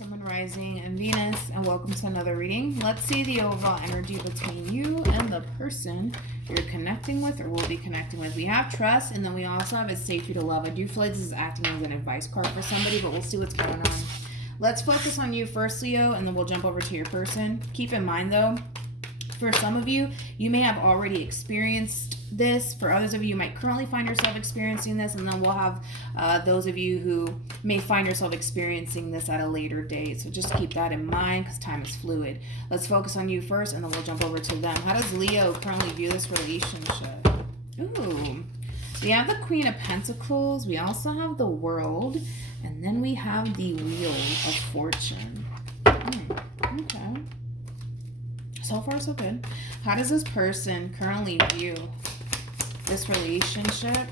Sun, Moon, Rising, and Venus, and welcome to another reading. Let's see the overall energy between you and the person you're connecting with or will be connecting with. We have trust, and then we also have it's safe to love. I do feel like this is acting as an advice card for somebody, but we'll see what's going on. Let's focus on you first, Leo, and then we'll jump over to your person. Keep in mind, though, for some of you, you may have already experienced this. For others of you, you might currently find yourself experiencing this, and then we'll have those of you who may find yourself experiencing this at a later date. So just keep that in mind because time is fluid. Let's focus on you first, and then we'll jump over to them. How does Leo currently view this relationship? Ooh, we have the Queen of Pentacles. We also have the World, and then we have the Wheel of Fortune. Okay. So far, so good. How does this person currently view this relationship?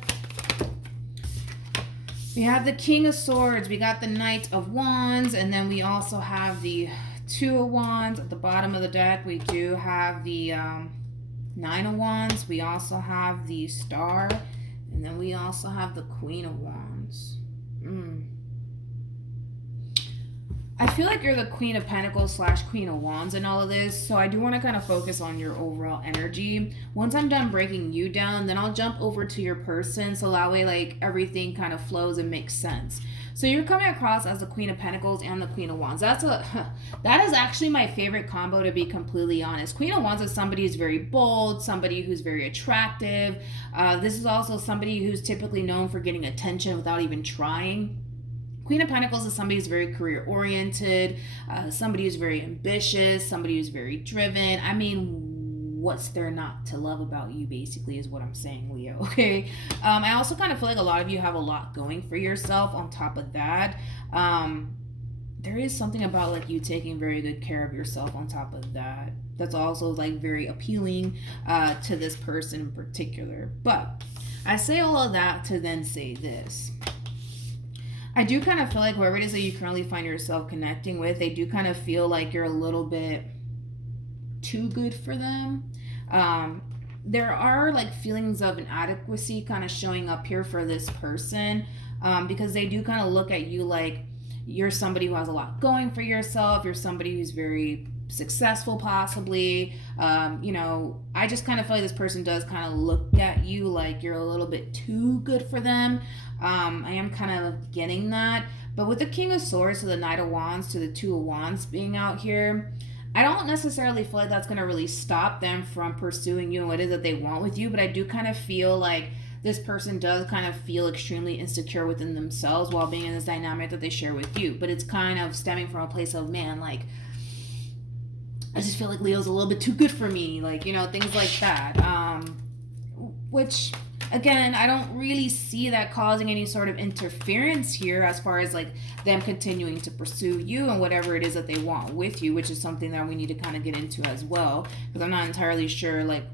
We have the King of Swords. We got the Knight of Wands. And then we also have the Two of Wands. At the bottom of the deck, we do have the Nine of Wands. We also have the Star. And then we also have the Queen of Wands. I feel like you're the Queen of Pentacles / Queen of Wands in all of this, so I do want to kind of focus on your overall energy. Once I'm done breaking you down, then I'll jump over to your person, so that way like everything kind of flows and makes sense. So you're coming across as the Queen of Pentacles and the Queen of Wands. That is actually my favorite combo, to be completely honest. Queen of Wands is somebody who's very bold, somebody who's very attractive. This is also somebody who's typically known for getting attention without even trying. Queen of Pentacles is somebody who's very career-oriented, somebody who's very ambitious, somebody who's very driven. I mean, what's there not to love about you, basically, is what I'm saying, Leo, okay? I also kind of feel like a lot of you have a lot going for yourself on top of that. There is something about, like, you taking very good care of yourself on top of that. That's also, like, very appealing to this person in particular. But I say all of that to then say this. I do kind of feel like whoever it is that you currently find yourself connecting with, they do kind of feel like you're a little bit too good for them. There are like feelings of inadequacy kind of showing up here for this person, because they do kind of look at you like you're somebody who has a lot going for yourself. You're somebody who's very successful, possibly. I just kind of feel like this person does kind of look at you like you're a little bit too good for them. I am kind of getting that. But with the King of Swords to the Knight of Wands to the Two of Wands being out here, I don't necessarily feel like that's going to really stop them from pursuing you and what it is that they want with you. But I do kind of feel like this person does kind of feel extremely insecure within themselves while being in this dynamic that they share with you. But it's kind of stemming from a place of, man, like, I just feel like Leo's a little bit too good for me, like, things like that. Which, again, I don't really see that causing any sort of interference here as far as like them continuing to pursue you and whatever it is that they want with you, which is something that we need to kind of get into as well, because I'm not entirely sure like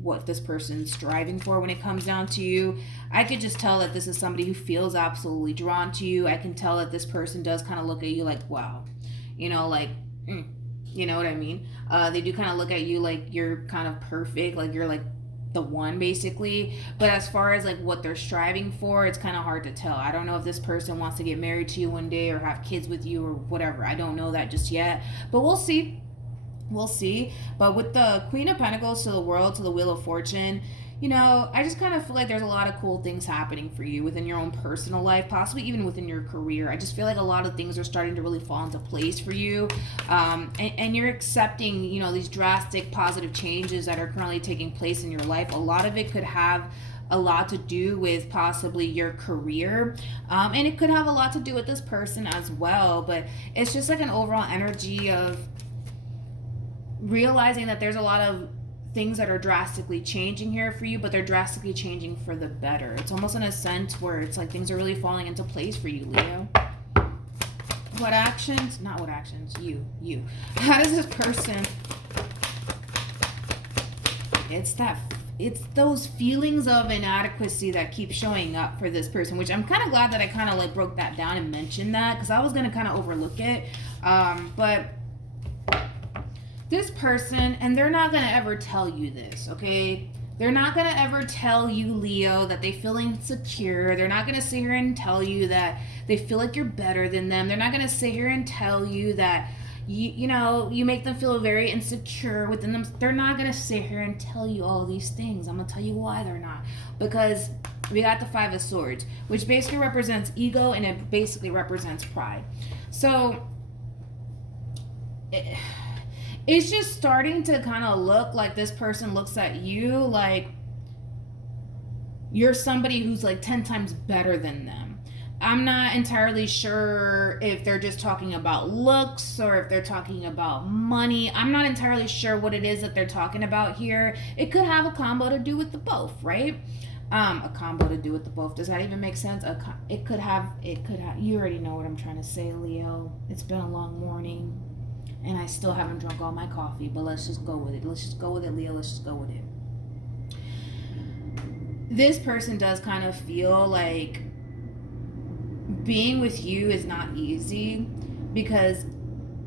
what this person's striving for when it comes down to you. I could just tell that this is somebody who feels absolutely drawn to you. I can tell that this person does kind of look at you like, wow, like, you know what I mean? They do kind of look at you like you're kind of perfect, like you're like the one, basically. But as far as like what they're striving for, it's kind of hard to tell. I don't know if this person wants to get married to you one day or have kids with you or whatever. I don't know that just yet, but we'll see. But with the Queen of Pentacles to the World to the Wheel of Fortune, I just kind of feel like there's a lot of cool things happening for you within your own personal life, possibly even within your career. I just feel like a lot of things are starting to really fall into place for you. And you're accepting, these drastic positive changes that are currently taking place in your life. A lot of it could have a lot to do with possibly your career. And it could have a lot to do with this person as well. But it's just like an overall energy of realizing that there's a lot of things that are drastically changing here for you, but they're drastically changing for the better. It's almost in a sense where it's like things are really falling into place for you, Leo. You. How does this person, it's those feelings of inadequacy that keep showing up for this person, which I'm kind of glad that I kind of like broke that down and mentioned that, because I was going to kind of overlook it. But this person, and they're not going to ever tell you this, okay? They're not going to ever tell you, Leo, that they feel insecure. They're not going to sit here and tell you that they feel like you're better than them. They're not going to sit here and tell you that you make them feel very insecure within them. They're not going to sit here and tell you all these things. I'm going to tell you why they're not. Because we got the Five of Swords, which basically represents ego, and it basically represents pride. So it's just starting to kind of look like this person looks at you like you're somebody who's like 10 times better than them. I'm not entirely sure if they're just talking about looks or if they're talking about money. I'm not entirely sure what it is that they're talking about here. It could have a combo to do with the both, right? A combo to do with the both. Does that even make sense? It could have. You already know what I'm trying to say, Leo. It's been a long morning, and I still haven't drunk all my coffee. But let's just go with it. Let's just go with it, Leo. Let's just go with it. This person does kind of feel like being with you is not easy, because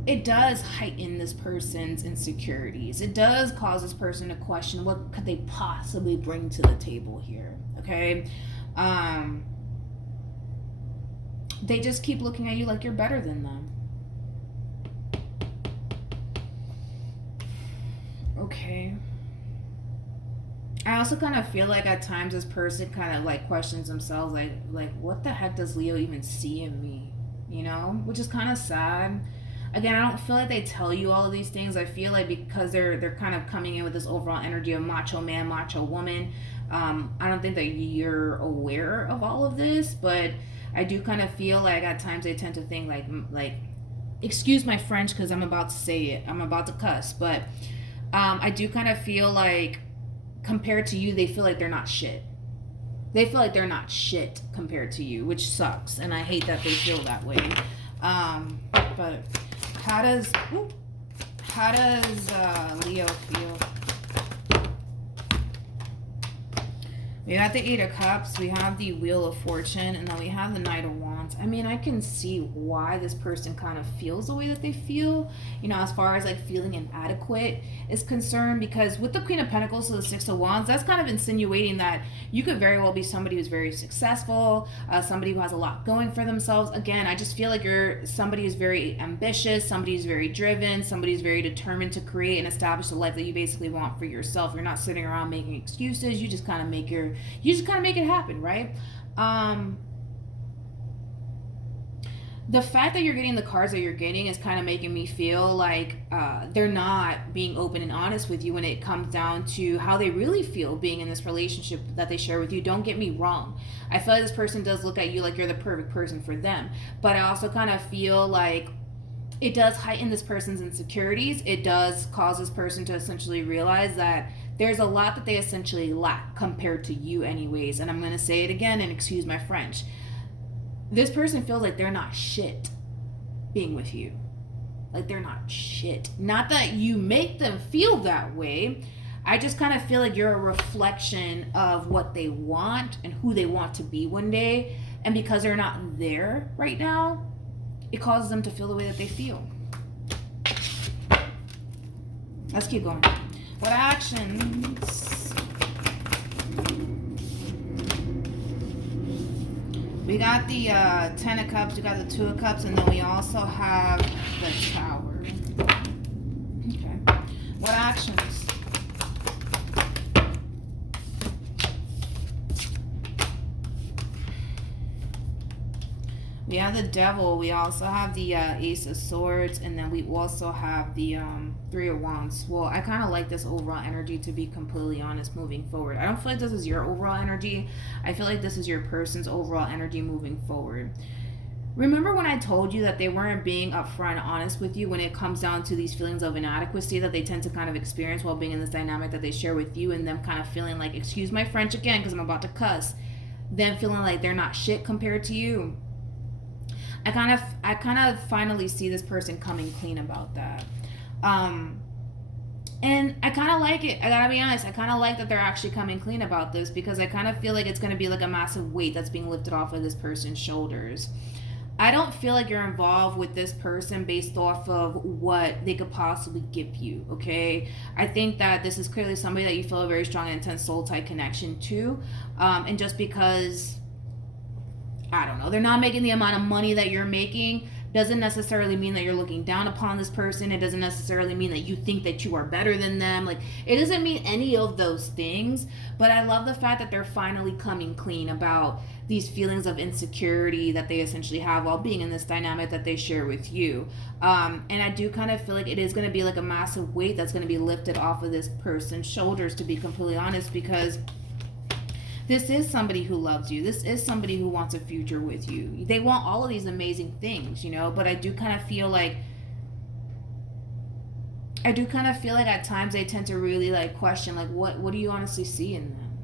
it does heighten this person's insecurities. It does cause this person to question what could they possibly bring to the table here, okay? They just keep looking at you like you're better than them. Okay. I also kind of feel like at times this person kind of like questions themselves like what the heck does Leo even see in me? You know? Which is kind of sad. Again, I don't feel like they tell you all of these things. I feel like because they're kind of coming in with this overall energy of macho man, macho woman. I don't think that you're aware of all of this, but I do kind of feel like at times they tend to think like excuse my French because I'm about to say it. I'm about to cuss, but I do kind of feel like compared to you, they feel like they're not shit. They feel like they're not shit compared to you, which sucks, and I hate that they feel that way. But how does Leo feel? We have the Eight of Cups, we have the Wheel of Fortune, and then we have the Knight of Wands. I mean, I can see why this person kind of feels the way that they feel, you know, as far as like feeling inadequate is concerned, because with the Queen of Pentacles to the Six of Wands, that's kind of insinuating that you could very well be somebody who's very successful, somebody who has a lot going for themselves. Again, I just feel like you're somebody who's very ambitious, somebody who's very driven, somebody who's very determined to create and establish the life that you basically want for yourself. You're not sitting around making excuses. You just kind of make it happen, right? The fact that you're getting the cards that you're getting is kind of making me feel like they're not being open and honest with you when it comes down to how they really feel being in this relationship that they share with you. Don't get me wrong. I feel like this person does look at you like you're the perfect person for them. But I also kind of feel like it does heighten this person's insecurities. It does cause this person to essentially realize that there's a lot that they essentially lack compared to you anyways. And I'm going to say it again, and excuse my French. This person feels like they're not shit being with you. Like they're not shit. Not that you make them feel that way. I just kind of feel like you're a reflection of what they want and who they want to be one day. And because they're not there right now, it causes them to feel the way that they feel. Let's keep going. What actions? We got the Ten of Cups, we got the Two of Cups, and then we also have the Tower. Okay. What actions? We have the Devil, we also have the Ace of Swords, and then we also have the Three of Wands. Well, I kind of like this overall energy, to be completely honest, moving forward. I don't feel like this is your overall energy. I feel like this is your person's overall energy moving forward. Remember when I told you that they weren't being upfront and honest with you when it comes down to these feelings of inadequacy that they tend to kind of experience while being in this dynamic that they share with you, and them kind of feeling like, excuse my French again because I'm about to cuss, them feeling like they're not shit compared to you. I kind of finally see this person coming clean about that. And I kind of like it. I gotta be honest. I kind of like that they're actually coming clean about this, because I kind of feel like it's going to be like a massive weight that's being lifted off of this person's shoulders. I don't feel like you're involved with this person based off of what they could possibly give you, okay? I think that this is clearly somebody that you feel a very strong and intense soul tie connection to. And just because, I don't know, they're not making the amount of money that you're making doesn't necessarily mean that you're looking down upon this person. It doesn't necessarily mean that you think that you are better than them. Like, it doesn't mean any of those things. But I love the fact that they're finally coming clean about these feelings of insecurity that they essentially have while being in this dynamic that they share with you. And I do kind of feel like it is going to be like a massive weight that's going to be lifted off of this person's shoulders, to be completely honest, because this is somebody who loves you. This is somebody who wants a future with you. They want all of these amazing things, you know, but I do kind of feel like at times they tend to really like question, like, what do you honestly see in them?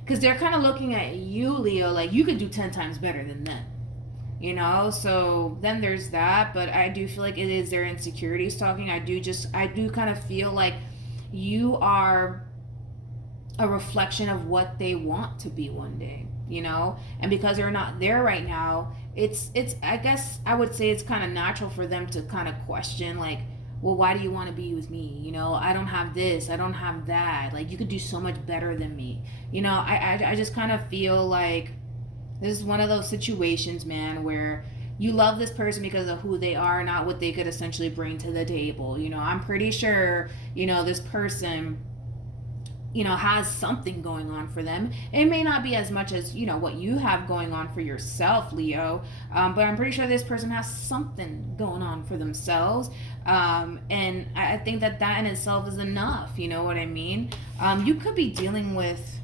Because they're kind of looking at you, Leo, like you could do 10 times better than them, you know? So then there's that, but I do feel like it is their insecurities talking. I do kind of feel like you are a reflection of what they want to be one day, you know? And because they're not there right now, it's I guess I would say it's kind of natural for them to kind of question, like, well, why do you want to be with me? You know, I don't have this, I don't have that. Like, you could do so much better than me. You know, I just kind of feel like this is one of those situations, man, where you love this person because of who they are, not what they could essentially bring to the table. You know, I'm pretty sure, you know, this person, you know, has something going on for them. It may not be as much as, you know, what you have going on for yourself, Leo, but I'm pretty sure this person has something going on for themselves, and I think that in itself is enough, you know what I mean? You could be dealing with,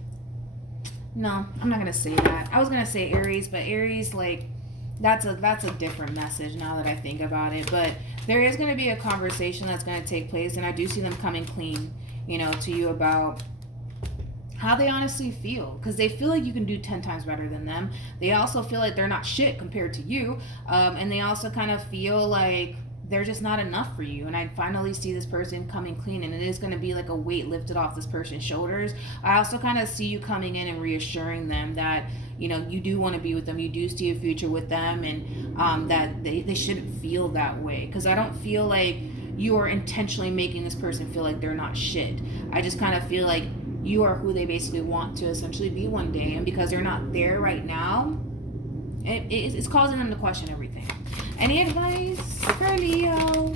no, I'm not gonna say that. I was gonna say Aries, but Aries, like, that's a different message now that I think about it. But there is gonna be a conversation that's gonna take place, and I do see them coming clean, you know, to you about how they honestly feel, because they feel like you can do 10 times better than them. They also feel like they're not shit compared to you, and they also kind of feel like they're just not enough for you. And I finally see this person coming clean, and it is going to be like a weight lifted off this person's shoulders. I also kind of see you coming in and reassuring them that, you know, you do want to be with them, you do see a future with them, and that they shouldn't feel that way, because I don't feel like you are intentionally making this person feel like they're not shit. I just kind of feel like you are who they basically want to essentially be one day, and because they're not there right now, it's causing them to question everything. Any advice for Leo?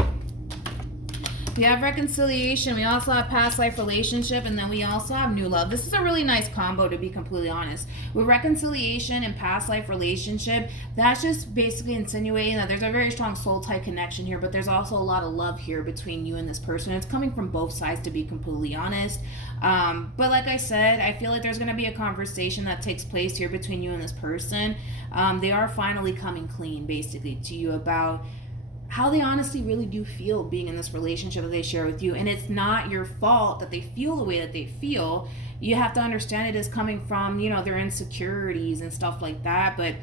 We have reconciliation. We also have past life relationship, and then we also have new love. This is a really nice combo, to be completely honest. With reconciliation and past life relationship, that's just basically insinuating that there's a very strong soul tie connection here, but there's also a lot of love here between you and this person. It's coming from both sides, to be completely honest. But like I said, I feel like there's going to be a conversation that takes place here between you and this person. They are finally coming clean, basically, to you about how they honestly really do feel being in this relationship that they share with you. And it's not your fault that they feel the way that they feel. You have to understand it is coming from, you know, their insecurities and stuff like that. But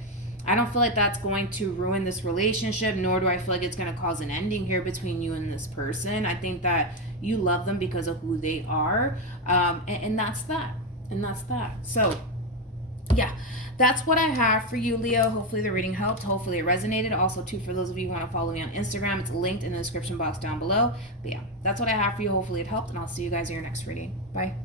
I don't feel like that's going to ruin this relationship, nor do I feel like it's going to cause an ending here between you and this person. I think that you love them because of who they are. And that's that. And that's that. So yeah, that's what I have for you, Leo. Hopefully the reading helped. Hopefully it resonated. Also, too, for those of you who want to follow me on Instagram, it's linked in the description box down below. But yeah, that's what I have for you. Hopefully it helped, and I'll see you guys in your next reading. Bye.